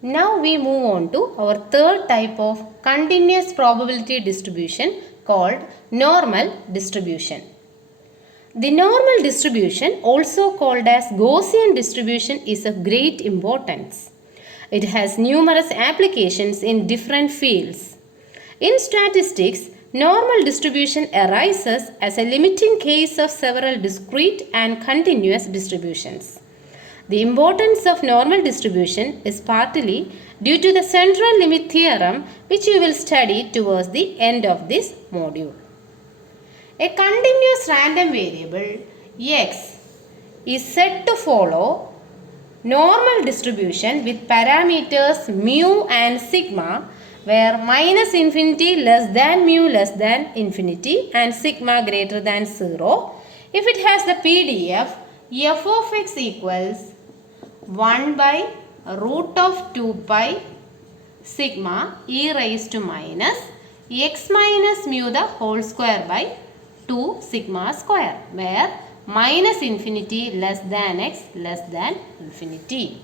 Now we move on to our third type of continuous probability distribution called normal distribution. The normal distribution, also called as Gaussian distribution, is of great importance. It has numerous applications in different fields. In statistics, normal distribution arises as a limiting case of several discrete and continuous distributions. The importance of normal distribution is partly due to the central limit theorem, which we will study towards the end of this module. A continuous random variable x is said to follow normal distribution with parameters mu and sigma, where minus infinity less than mu less than infinity and sigma greater than 0 if it has the PDF f of x equals 1 by root of 2 pi sigma e raised to minus x minus mu the whole square by 2 sigma square, where minus infinity less than x less than infinity.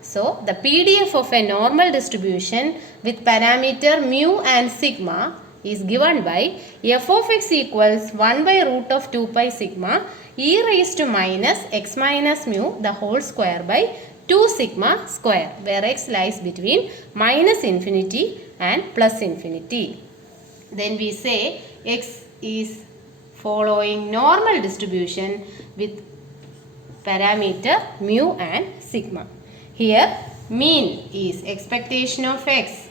So, the PDF of a normal distribution with parameter mu and sigma is given by f of x equals 1 by root of 2 pi sigma e raised to minus x minus mu the whole square by 2 sigma square, where x lies between minus infinity and plus infinity. Then we say x is following normal distribution with parameter mu and sigma. Here mean is expectation of x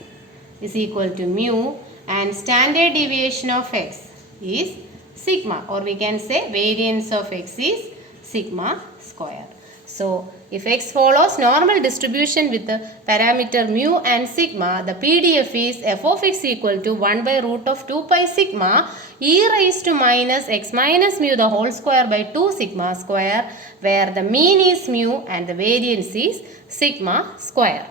is equal to mu and standard deviation of x is sigma, or we can say variance of x is sigma square. So, if x follows normal distribution with the parameter mu and sigma, the PDF is f of x equal to 1 by root of 2 pi sigma e raised to minus x minus mu the whole square by 2 sigma square, where the mean is mu and the variance is sigma square.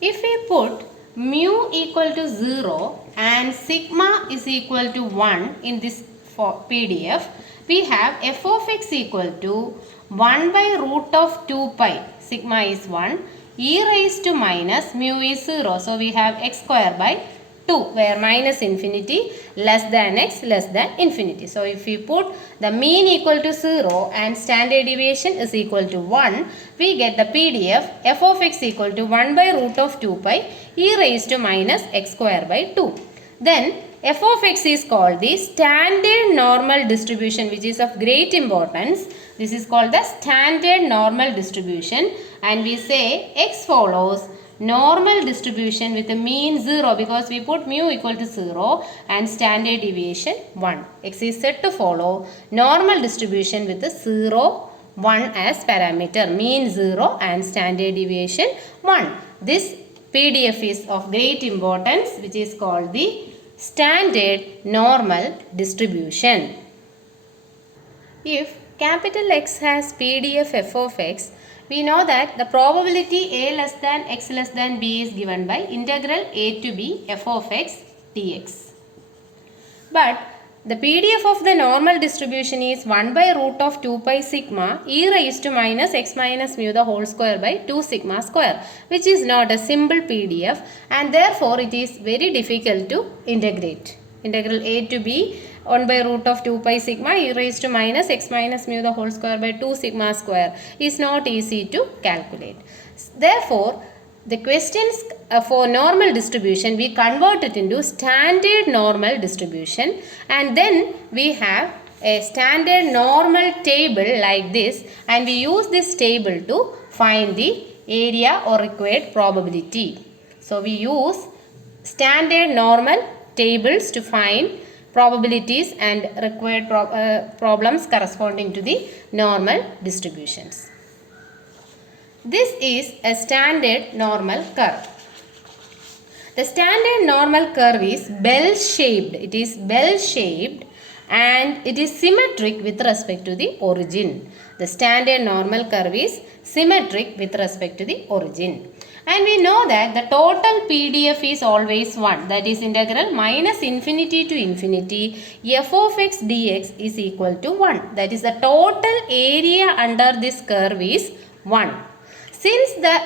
If we put mu equal to 0 and sigma is equal to 1 in this PDF, we have f of x equal to 1 by root of 2 pi, sigma is 1, e raised to minus mu is 0. So, we have x square by 2, where minus infinity less than x less than infinity. So, if we put the mean equal to 0 and standard deviation is equal to 1, we get the PDF f of x equal to 1 by root of 2 pi e raised to minus x square by 2. Then, f of x is called the standard normal distribution, which is of great importance. This is called the standard normal distribution, and we say x follows normal distribution with a mean 0 because we put mu equal to 0 and standard deviation 1. X is said to follow normal distribution with a 0, 1 as parameter, mean 0 and standard deviation 1. This PDF is of great importance, which is called the standard normal distribution. If capital X has PDF f of x, we know that the probability a less than x less than b is given by integral a to b f of x dx. But the PDF of the normal distribution is 1 by root of 2 pi sigma e raised to minus x minus mu the whole square by 2 sigma square, which is not a simple PDF, and therefore it is very difficult to integrate. Integral a to b 1 by root of 2 pi sigma e raised to minus x minus mu the whole square by 2 sigma square is not easy to calculate. Therefore, the questions for normal distribution, we convert it into standard normal distribution, and then we have a standard normal table like this, and we use this table to find the area or required probability. So, we use standard normal tables to find probabilities and required problems corresponding to the normal distributions. This is a standard normal curve. The standard normal curve is bell shaped. It is bell shaped and it is symmetric with respect to the origin. The standard normal curve is symmetric with respect to the origin. And we know that the total PDF is always 1. That is integral minus infinity to infinity f of x dx is equal to 1. That is the total area under this curve is 1. Since the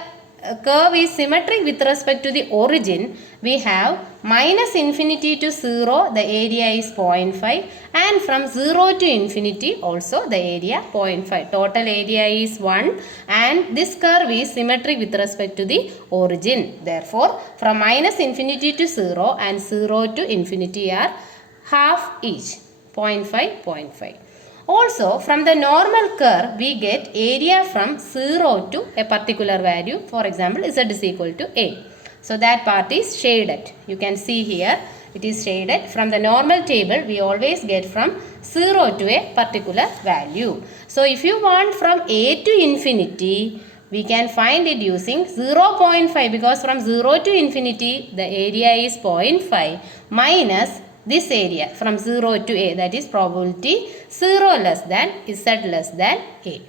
curve is symmetric with respect to the origin, we have minus infinity to 0, the area is 0.5, and from 0 to infinity also the area 0.5. Total area is 1, and this curve is symmetric with respect to the origin. Therefore, from minus infinity to 0 and 0 to infinity are half each, 0.5, 0.5. Also, from the normal curve, we get area from 0 to a particular value. For example, z is equal to a. So, that part is shaded. You can see here, it is shaded. From the normal table, we always get from 0 to a particular value. So, if you want from a to infinity, we can find it using 0.5, because from 0 to infinity, the area is 0.5 minus this area from 0 to a, that is probability 0 less than z less than a.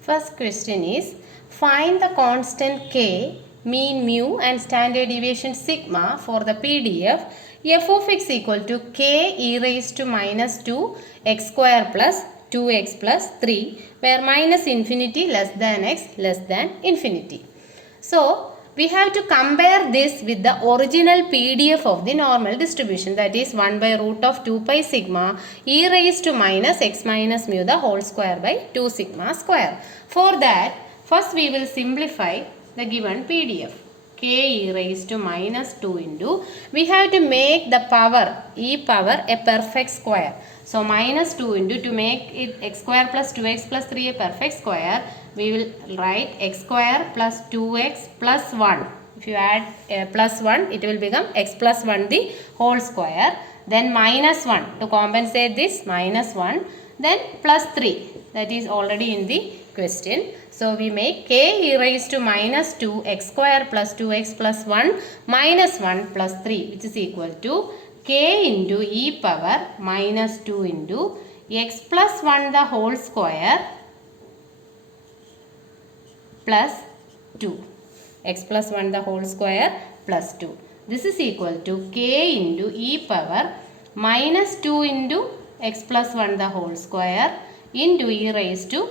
First question is, find the constant k, mean mu and standard deviation sigma for the PDF f of x equal to k e raised to minus 2 x square plus 2x plus 3, where minus infinity less than x less than infinity. So, we have to compare this with the original PDF of the normal distribution, that is 1 by root of 2 pi sigma e raised to minus x minus mu the whole square by 2 sigma square. For that, first we will simplify the given PDF. K e raised to minus 2 into, we have to make the power e power a perfect square. So, minus 2 into, to make it x square plus 2x plus 3 a perfect square, we will write x square plus 2x plus 1. If you add plus 1, it will become x plus 1 the whole square. Then minus 1, to compensate this minus 1. Then plus 3, that is already in the question. So, we make k e raised to minus 2 x square plus 2x plus 1 minus 1 plus 3, which is equal to k into e power minus 2 into x plus 1 the whole square plus 2. X plus 1 the whole square plus 2. This is equal to k into e power minus 2 into x plus 1 the whole square into e raised to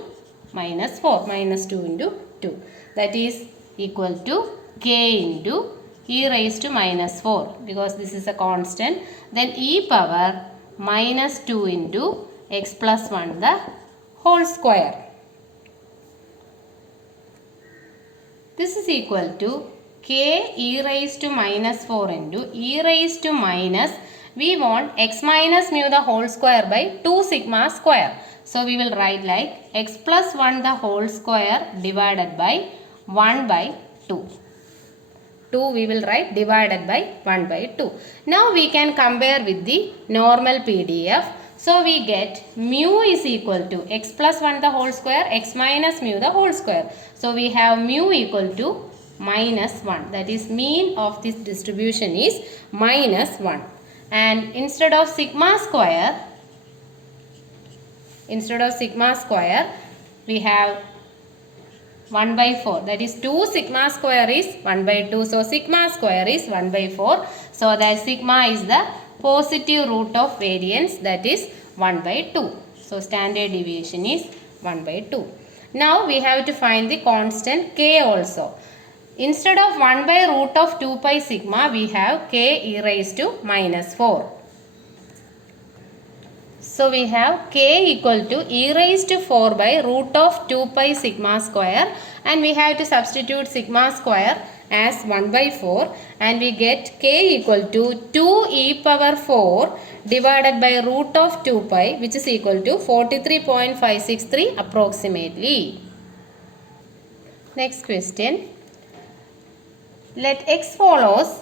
minus 4, minus 2 into 2. That is equal to k into e raised to minus 4, because this is a constant. Then e power minus 2 into x plus 1 the whole square. This is equal to k e raised to minus 4 into e raised to minus, we want x minus mu the whole square by 2 sigma square. So, we will write like x plus 1 the whole square divided by 1 by 2. 2 we will write divided by 1 by 2. Now, we can compare with the normal PDF. So, we get mu is equal to x plus 1 the whole square, x minus mu the whole square. So, we have mu equal to minus 1. That is, mean of this distribution is minus 1. And instead of sigma square, we have 1 by 4. That is, 2 sigma square is 1 by 2. So, sigma square is 1 by 4. So, that sigma is the positive root of variance, that is 1 by 2. So, standard deviation is 1 by 2. Now, we have to find the constant k also. Instead of 1 by root of 2 pi sigma, we have k e raised to minus 4. So, we have k equal to e raised to 4 by root of 2 pi sigma square, and we have to substitute sigma square as 1 by 4, and we get k equal to 2 e power 4 divided by root of 2 pi, which is equal to 43.563 approximately. Next question. Let x follows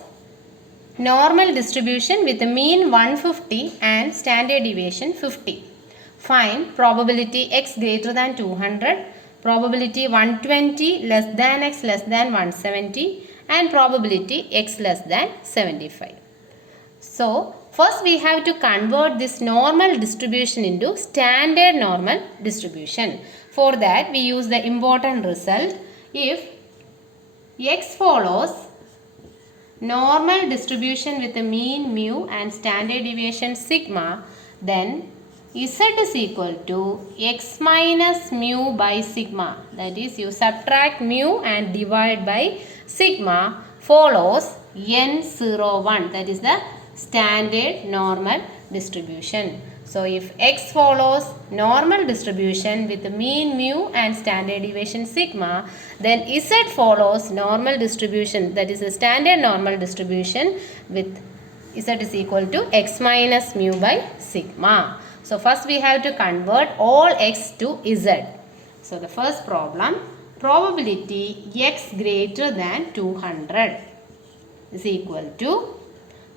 normal distribution with a mean 150 and standard deviation 50. Find probability x greater than 200, probability 120 less than x less than 170, and probability x less than 75. So, first we have to convert this normal distribution into standard normal distribution. For that, we use the important result. If x follows normal distribution with a mean mu and standard deviation sigma, then Z is equal to x minus mu by sigma. That is, you subtract mu and divide by sigma follows n01. That is the standard normal distribution. So, if x follows normal distribution with mean mu and standard deviation sigma, then Z follows normal distribution, that is a standard normal distribution with Z is equal to x minus mu by sigma. So, first we have to convert all x to Z. So, the first problem, probability x greater than 200 is equal to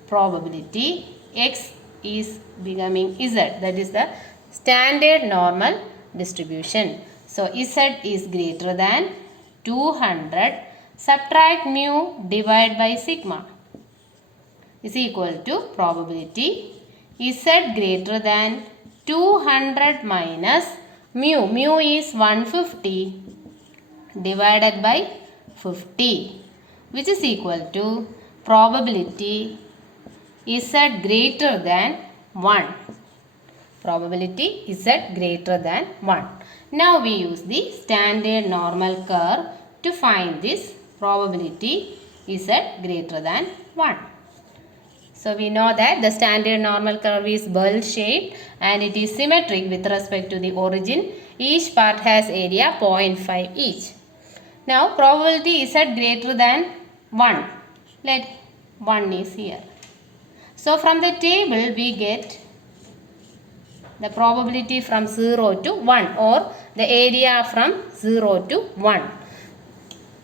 probability x is becoming Z, that is the standard normal distribution. So, Z is greater than 200, subtract mu, divide by sigma is equal to probability Z greater than 200 minus mu. Mu is 150 divided by 50, which is equal to probability Z greater than 1. Probability Z greater than 1. Now we use the standard normal curve to find this probability Z greater than 1. So we know that the standard normal curve is bell shaped and it is symmetric with respect to the origin. Each part has area 0.5 each. Now probability Z greater than 1. Let 1 is here. So from the table we get the probability from 0 to 1 or the area from 0 to 1.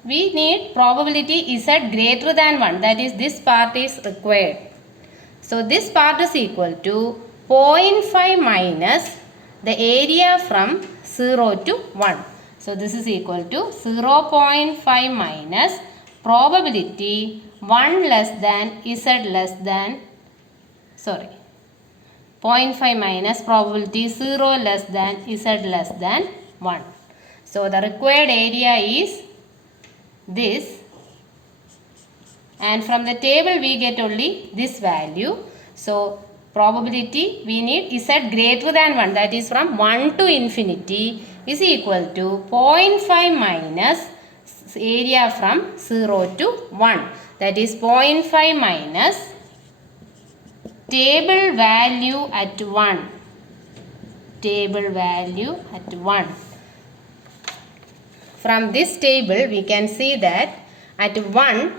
We need probability Z greater than 1, that is this part is required. So this part is equal to 0.5 minus the area from 0 to 1. So this is equal to 0.5 minus probability 1 less than Z less than 0.5 minus probability 0 less than Z less than 1. So the required area is this, and from the table we get only this value. So probability we need Z greater than 1, that is from 1 to infinity is equal to 0.5 minus area from 0 to 1, that is 0.5 minus table value at 1. Table value at 1. From this table we can see that at 1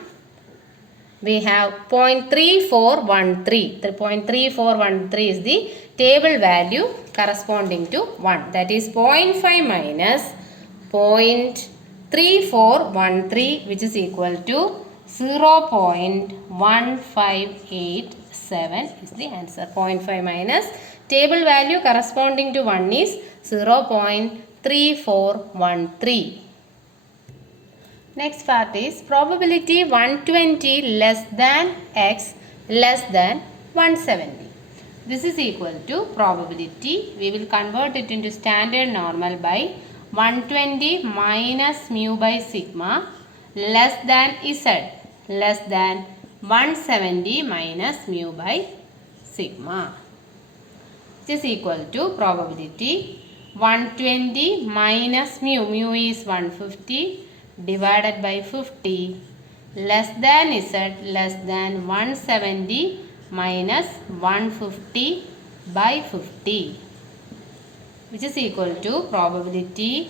we have 0.3413. The 0.3413 is the table value corresponding to 1. That is 0.5 minus 0.3413, which is equal to 0.1587 is the answer. 0.5 minus table value corresponding to 1 is 0.3413. Next part is probability 120 less than x less than 170. This is equal to probability. We will convert it into standard normal by 120 minus mu by sigma less than Z less than 170 minus mu by sigma, which is equal to probability 120 minus mu. Mu is 150 divided by 50 less than Z less than 170 minus 150 by 50, which is equal to probability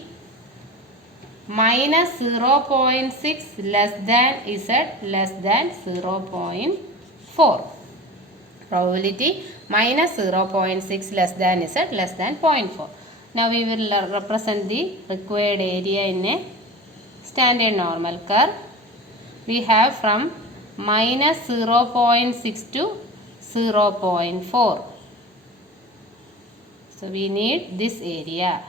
minus 0.6 less than Z less than 0.4. Probability minus 0.6 less than Z less than 0.4. Now we will represent the required area in a standard normal curve. We have from minus 0.6 to 0.4. So we need this area,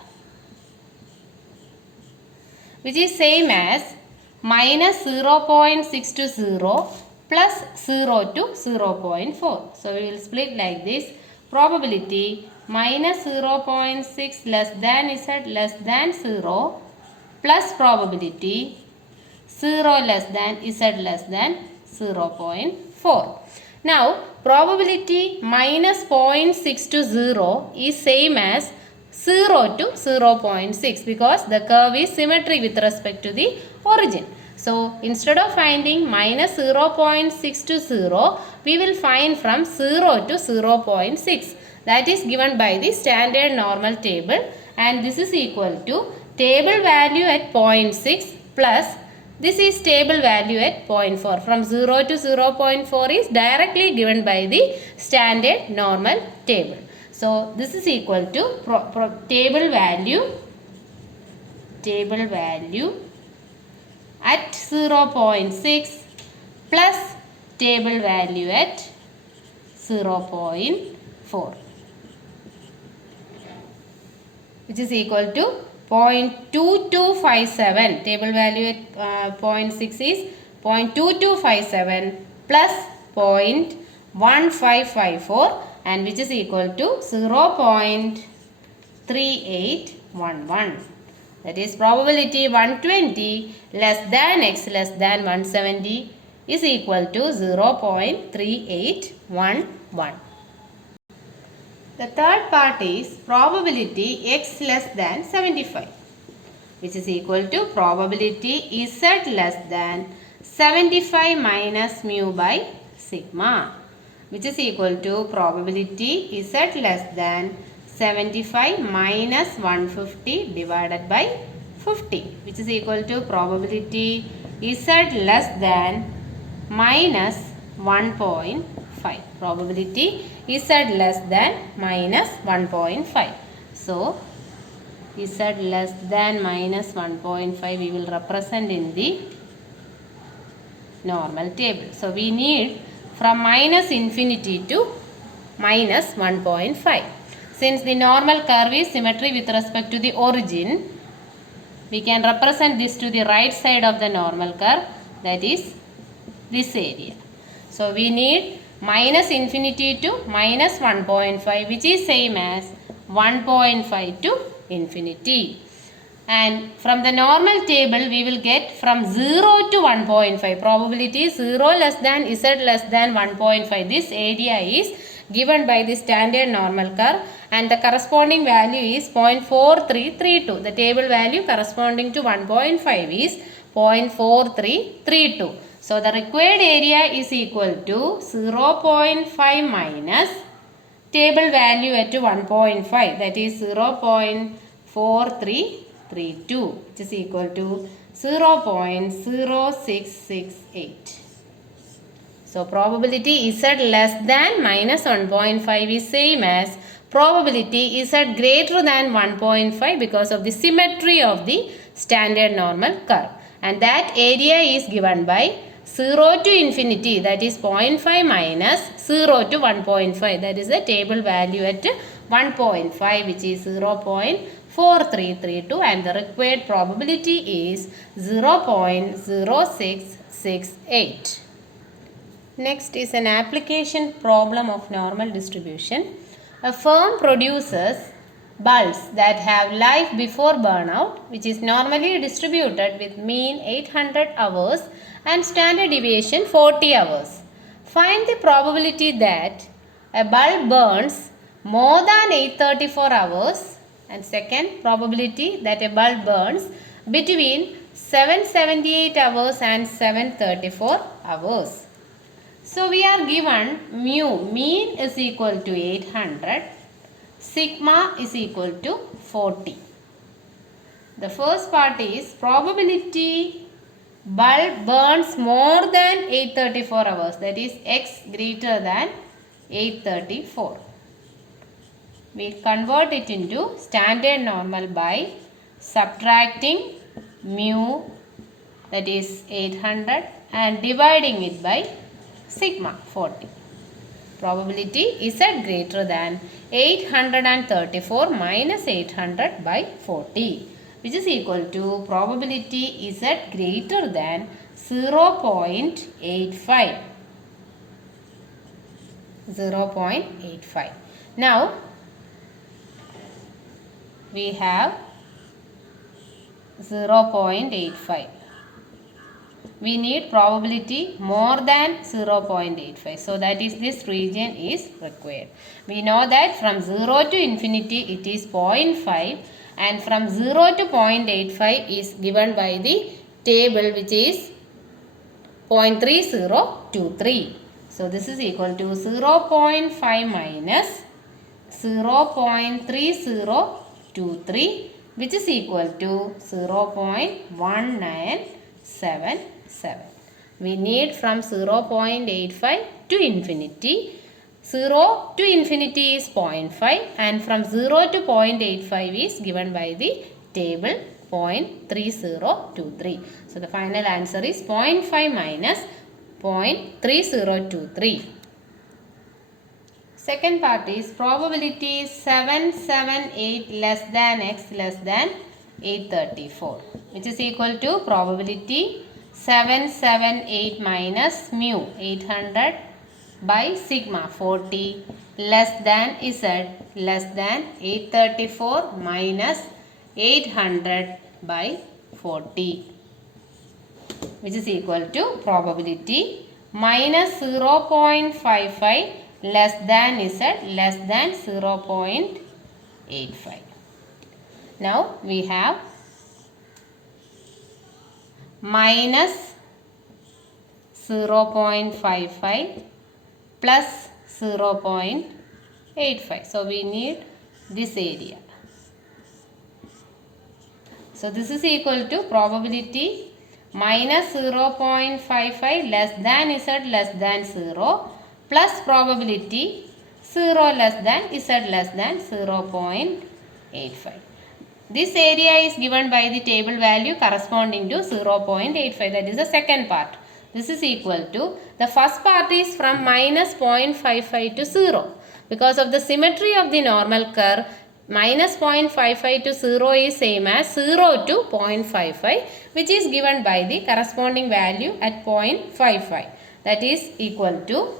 which is same as minus 0.6 to 0 plus 0 to 0.4. So we will split like this. Probability minus 0.6 less than Z less than 0 plus probability 0 less than Z less than 0.4. Now, probability minus 0.6 to 0 is same as 0 to 0.6 because the curve is symmetry with respect to the origin. So, instead of finding minus 0.6 to 0, we will find from 0 to 0.6. That is given by the standard normal table, and this is equal to table value at 0.6 plus this is table value at 0.4. From 0 to 0.4 is directly given by the standard normal table. So, this is equal to table value at 0.6 plus table value at 0.4, which is equal to 0.2257. Table value at 0.6 is 0.2257 plus 0.1554, and which is equal to 0.3811. That is probability 120 less than x less than 170 is equal to 0.3811. The third part is probability x less than 75, which is equal to probability z less than 75 minus mu by sigma, which is equal to probability z less than 75 minus 150 divided by 50, which is equal to probability z less than minus 1.5. Probability z less than minus 1.5. So, z less than minus 1.5 we will represent in the normal table. So, we need from minus infinity to minus 1.5. Since the normal curve is symmetry with respect to the origin, we can represent this to the right side of the normal curve, that is this area. So, we need minus infinity to minus 1.5, which is same as 1.5 to infinity. And from the normal table we will get from 0 to 1.5. Probability 0 less than z less than 1.5. This area is given by the standard normal curve, and the corresponding value is 0.4332. The table value corresponding to 1.5 is 0.4332. So, the required area is equal to 0.5 minus table value at 1.5, that is 0.4332, which is equal to 0.0668. So, probability z less than minus 1.5 is same as probability z greater than 1.5 because of the symmetry of the standard normal curve, and that area is given by 0 to infinity, that is 0.5 minus 0 to 1.5, that is the table value at 1.5, which is 0.4332, and the required probability is 0.0668. Next is an application problem of normal distribution. A firm produces bulbs that have life before burnout, which is normally distributed with mean 800 hours and standard deviation 40 hours. Find the probability that a bulb burns more than 834 hours, and second probability that a bulb burns between 778 hours and 734 hours. So, we are given mu, mean is equal to 800, sigma is equal to 40. The first part is probability bulb burns more than 834 hours, that is x greater than 834. We convert it into standard normal by subtracting mu, that is 800, and dividing it by sigma 40. Probability z greater than 834 minus 800 by 40, which is equal to probability z greater than 0.85. 0.85. Now, we have 0.85. we need probability more than 0.85. So that is, this region is required. We know that from 0 to infinity it is 0.5, and from 0 to 0.85 is given by the table, which is 0.3023. So this is equal to 0.5 minus 0.3023, which is equal to 0.1977. We need from 0.85 to infinity. 0 to infinity is 0.5, and from 0 to 0.85 is given by the table 0.3023. So the final answer is 0.5 minus 0.3023. Second part is probability 778 less than x less than 834, which is equal to probability 778 minus mu 800 by sigma 40 less than z less than 834 minus 800 by 40, which is equal to probability minus 0.55 less than z less than 0.85. Now we have minus 0.55 plus 0.85. So we need this area. So this is equal to probability minus 0.55 less than z less than 0 plus probability 0 less than z less than 0.85. This area is given by the table value corresponding to 0.85. That is the second part. This is equal to, the first part is from minus 0.55 to 0. Because of the symmetry of the normal curve, minus 0.55 to 0 is same as 0 to 0.55, which is given by the corresponding value at 0.55. That is equal to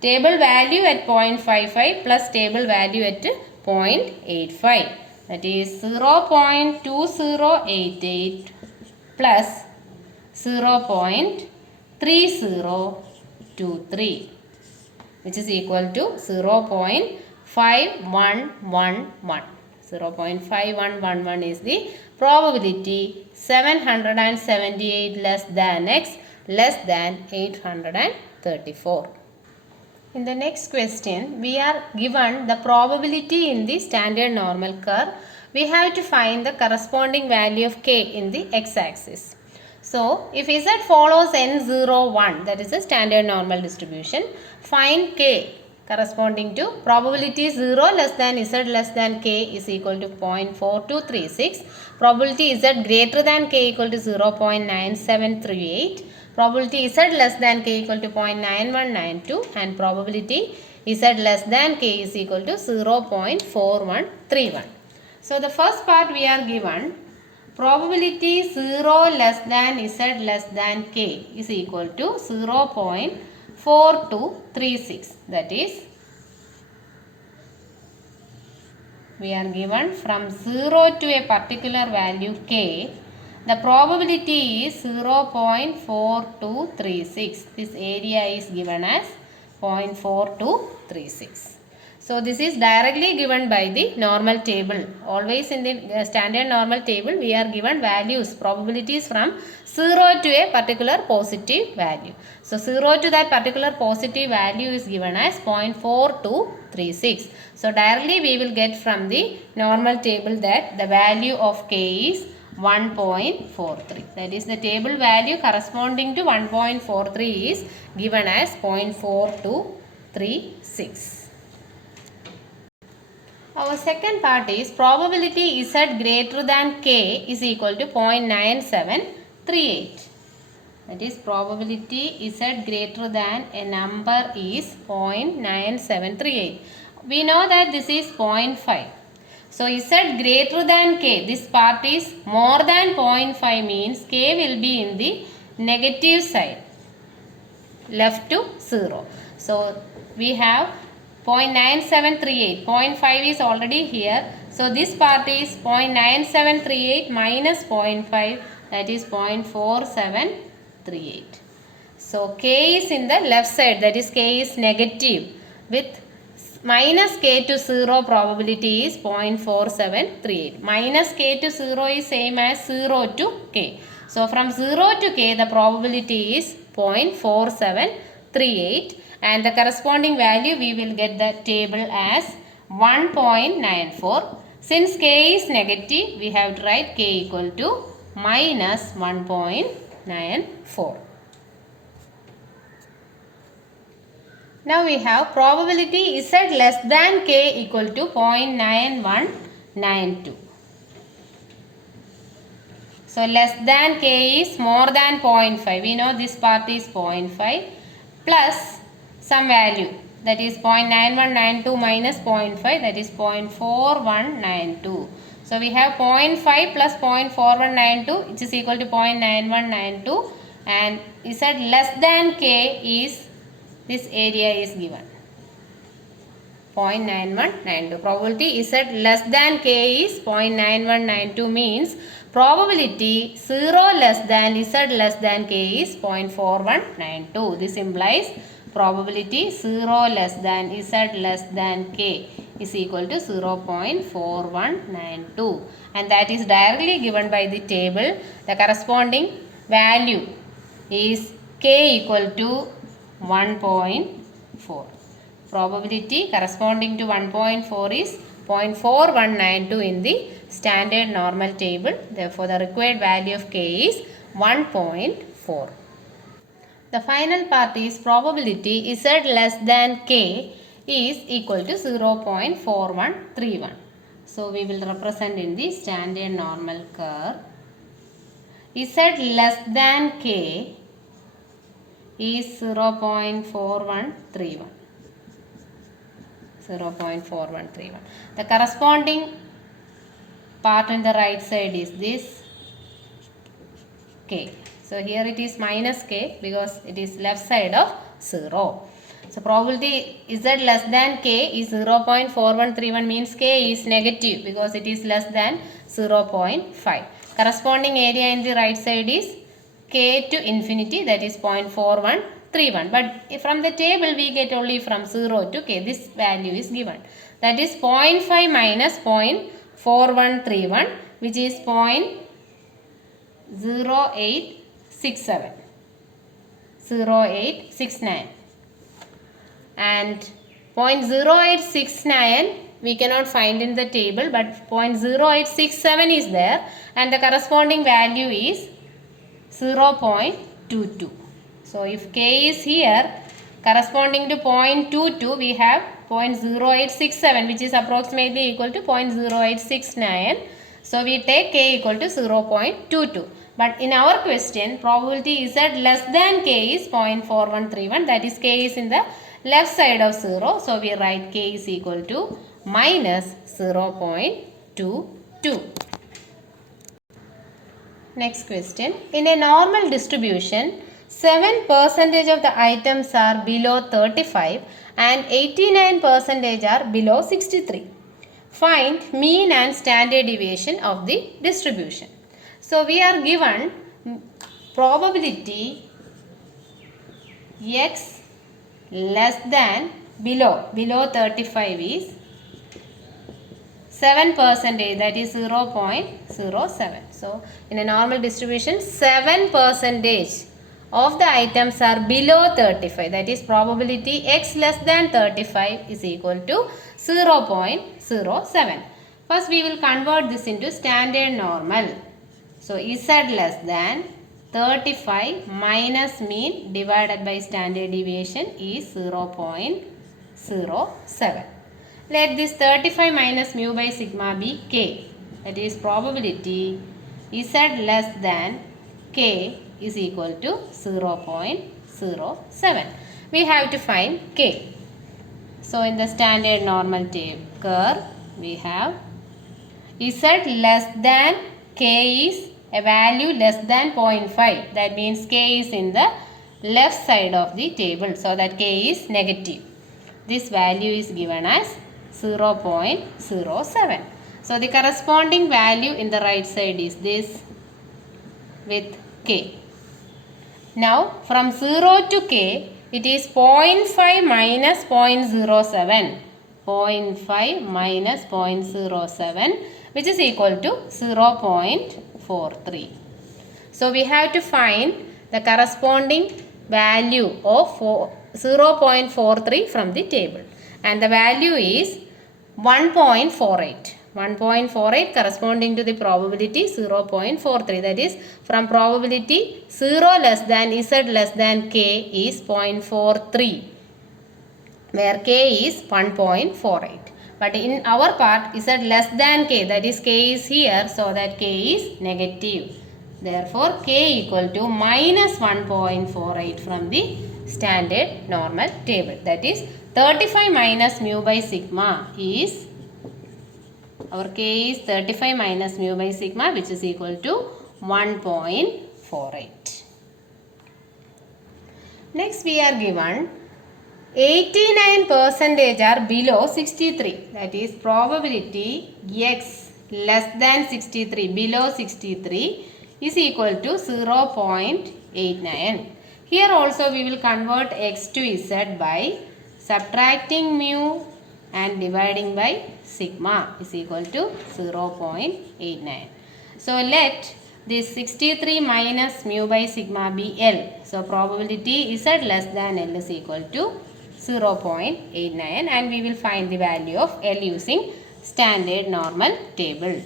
table value at 0.55 plus table value at 0.85. That is 0.2088 plus 0.3023, which is equal to 0.5111. 0.5111 is the probability 778 less than x less than 834. In the next question, we are given the probability in the standard normal curve. We have to find the corresponding value of k in the x-axis. So, if z follows n01, that is a standard normal distribution, find k corresponding to probability 0 less than z less than k is equal to 0.4236, probability z greater than k equal to 0.9738, probability z less than k equal to 0.9192, and probability z less than k is equal to 0.4131. So the first part we are given probability 0 less than z less than k is equal to 0.4236. That is, we are given from 0 to a particular value k, the probability is 0.4236. This area is given as 0.4236. So this is directly given by the normal table. Always in the standard normal table we are given values, probabilities from 0 to a particular positive value. So 0 to that particular positive value is given as 0.4236. So directly we will get from the normal table that the value of k is 1.43. That is, the table value corresponding to 1.43 is given as 0.4236. Our second part is probability z greater than k is equal to 0.9738. That is, probability z greater than a number is 0.9738. We know that this is 0.5. So z greater than k, this part is more than 0.5 means k will be in the negative side, left to 0. So we have 0.9738, 0.5 is already here. So this part is 0.9738 minus 0.5, that is 0.47 0.4738. So k is in the left side, that is k is negative, with minus k to 0 probability is 0.4738. Minus k to 0 is same as 0 to k. So from 0 to k the probability is 0.4738 and the corresponding value we will get the table as 1.94. Since k is negative, we have to write k equal to minus 1.94. Now we have probability Z less than k equal to 0.9192. So less than k is more than 0.5. We know this part is 0.5 plus some value, that is 0.9192 minus 0.5, that is 0.4192. So we have 0.5 plus 0.4192 which is equal to 0.9192 and Z less than k is, this area is given 0.9192. Probability Z less than k is 0.9192 means probability 0 less than Z less than k is 0.4192. This implies probability 0 less than Z less than k is equal to 0.4192 and that is directly given by the table. The corresponding value is k equal to 1.4. Probability corresponding to 1.4 is 0.4192 in the standard normal table. Therefore, the required value of k is 1.4. The final part is probability Z less than k is equal to 0.4131. So, we will represent in the standard normal curve. Z less than k is 0.4131. 0.4131. The corresponding part on the right side is this k. So here it is minus k because it is left side of 0. So probability Z less than k is 0.4131 means k is negative because it is less than 0.5. Corresponding area in the right side is k to infinity, that is 0.4131. But from the table we get only from 0 to k. This value is given. That is 0.5 minus 0.4131 which is 0.0867. 0869. And 0.0869 we cannot find in the table, but 0.0867 is there and the corresponding value is 0.22. So if k is here, corresponding to 0.22 we have 0.0867 which is approximately equal to 0.0869. So we take k equal to 0.22. But in our question, probability Z less than k is 0.4131, that is k is in the left side of 0. So we write k is equal to minus 0.22. Next question. In a normal distribution, 7% of the items are below 35 and 89% are below 63. Find mean and standard deviation of the distribution. So we are given probability x less than below 35 is 7%, that is 0.07. So in a normal distribution 7% of the items are below 35, that is probability x less than 35 is equal to 0.07. First we will convert this into standard normal. So Z less than 35 minus mean divided by standard deviation is 0.07. Let this 35 minus mu by sigma be k, that is probability Z less than k is equal to 0.07. We have to find k. So in the standard normal curve we have Z less than k is a value less than 0.5. That means k is in the left side of the table. So that k is negative. This value is given as 0.07. So the corresponding value in the right side is this with k. Now from 0 to k, it is 0.5 minus 0.07. 0.5 minus 0.07, which is equal to 0.43. So we have to find the corresponding value of 0.43 from the table, and the value is 1.48. 1.48 corresponding to the probability 0.43, that is from probability 0 less than z less than k is 0.43, where k is 1.48. But in our part z less than k, that is k is here, so that k is negative. Therefore k equal to minus 1.48 from the standard normal table, that is 35 minus mu by sigma is, our k is 35 minus mu by sigma, which is equal to 1.48. Next we are given 89% are below 63, that is probability x less than 63 below 63 is equal to 0.89. Here also we will convert x to z by subtracting mu and dividing by sigma is equal to 0.89. So let this 63 minus mu by sigma be L. So probability z less than L is equal to 0.89, and we will find the value of L using standard normal table.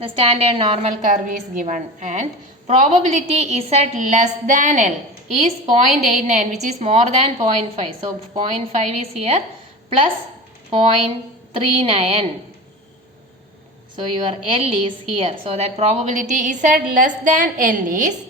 The standard normal curve is given, and probability z less than L is 0.89, which is more than 0.5. So 0.5 is here plus 0.39. So your L is here. So that probability z less than L is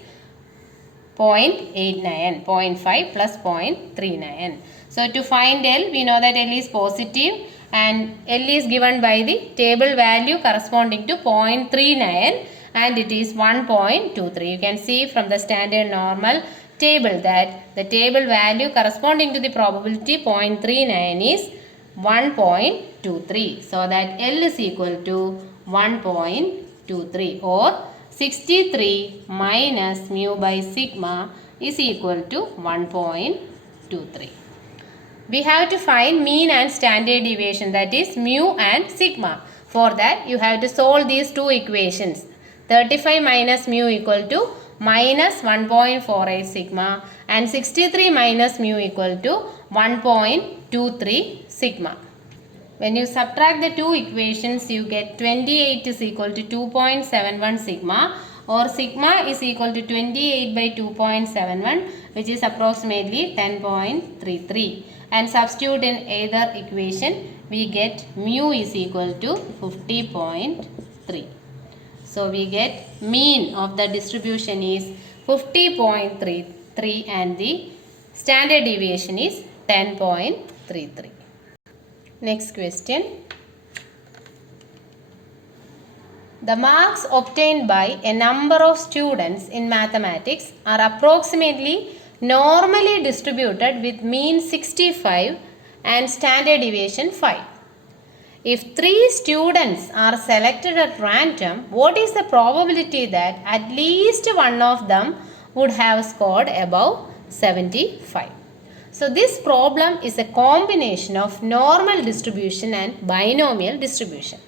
0.89, 0.5 plus 0.39. So to find L, we know that L is positive, and L is given by the table value corresponding to 0.39, and it is 1.23. You can see from the standard normal table that the table value corresponding to the probability 0.39 is 1.23. So that L is equal to 1.23, or 63 minus mu by sigma is equal to 1.23. We have to find mean and standard deviation, that is mu and sigma. For that you have to solve these two equations. 35 minus mu equal to minus 1.48 sigma, and 63 minus mu equal to 1.23 sigma. When you subtract the two equations, you get 28 is equal to 2.71 sigma, or sigma is equal to 28 by 2.71, which is approximately 10.33. And substitute in either equation, we get mu is equal to 50.3. So we get mean of the distribution is 50.33, and the standard deviation is 10.33. Next question. The marks obtained by a number of students in mathematics are approximately normally distributed with mean 65 and standard deviation 5. If 3 students are selected at random, what is the probability that at least one of them would have scored above 75? So this problem is a combination of normal distribution and binomial distribution.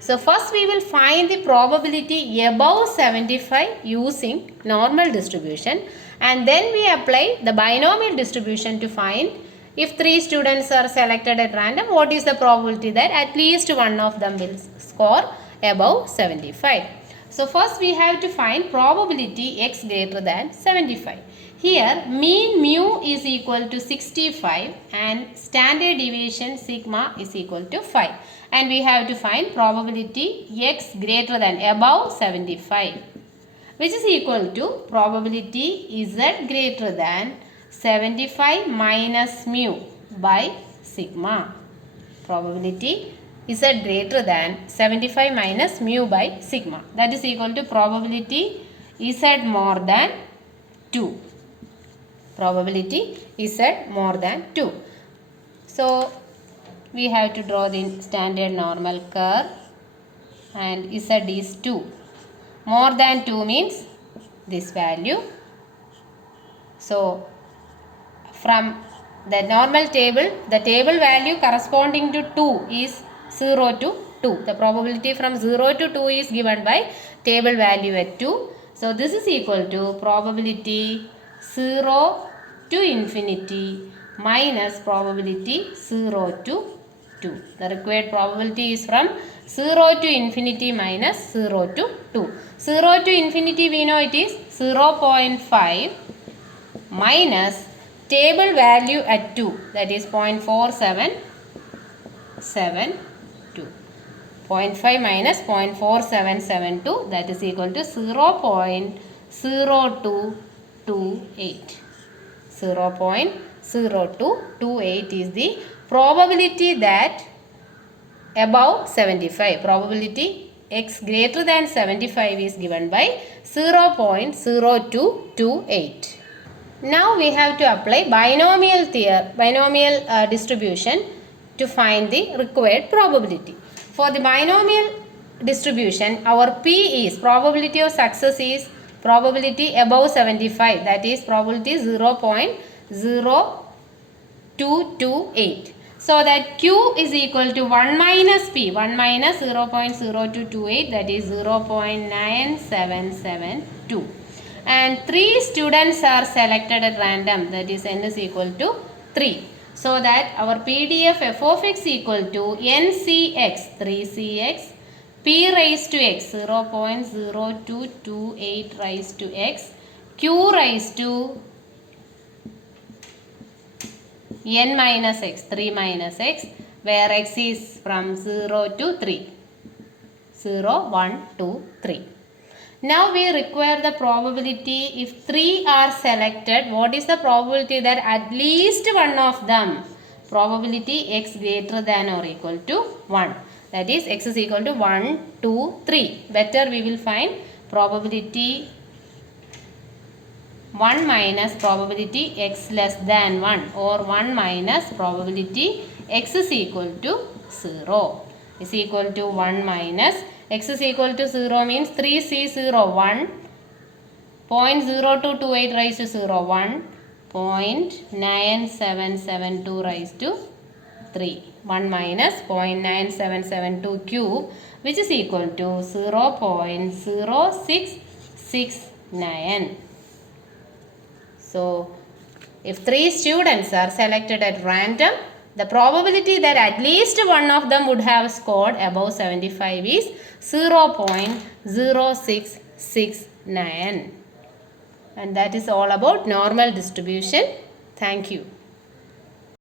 So first we will find the probability above 75 using normal distribution, and then we apply the binomial distribution to find if 3 students are selected at random, what is the probability that at least one of them will score above 75. So first we have to find probability x greater than 75. Here mean mu is equal to 65 and standard deviation sigma is equal to 5. And we have to find probability x greater than above 75, which is equal to probability z greater than 75 minus mu by sigma. Probability z greater than 75 minus mu by sigma, that is equal to probability z more than 2. Probability z more than 2. So we have to draw the standard normal curve, and z is 2. More than 2 means this value. So from the normal table, the table value corresponding to 2 is 0 to 2. The probability from 0 to 2 is given by table value at 2. So this is equal to probability 0 to infinity minus probability 0 to 2. The required probability is from 0 to infinity minus 0 to 2. 0 to infinity we know it is 0.5 minus table value at 2, that is 0.4772. 0.5 minus 0.4772, that is equal to 0.0228. 0.0228 is the probability that above 75. Probability x greater than 75 is given by 0.0228. Now we have to apply binomial distribution to find the required probability. For the binomial distribution, our P is probability of success is probability above 75, that is probability 0.0228. So that Q is equal to 1 minus P, 1 minus 0.0228, that is 0.9772. And 3 students are selected at random, that is n is equal to 3. So that our PDF f of x equal to NCX, 3CX, P raised to x, 0.0228 raised to x, Q raised to n minus x, 3 minus x, where x is from 0 to 3. 0, 1, 2, 3. Now we require the probability if 3 are selected. What is the probability that at least one of them, probability x greater than or equal to 1. That is x is equal to 1, 2, 3. Better we will find probability 1 minus probability x less than 1 or 1 minus probability x is equal to 0 is equal to 1 minus x is equal to 0 means 3C0 1 0.0228 raised to 0 1 0.9772 raised to 3 1 minus 0.9772 cube which is equal to 0.0669. So if 3 students are selected at random, the probability that at least one of them would have scored above 75 is 0.0669. And that is all about normal distribution. Thank you.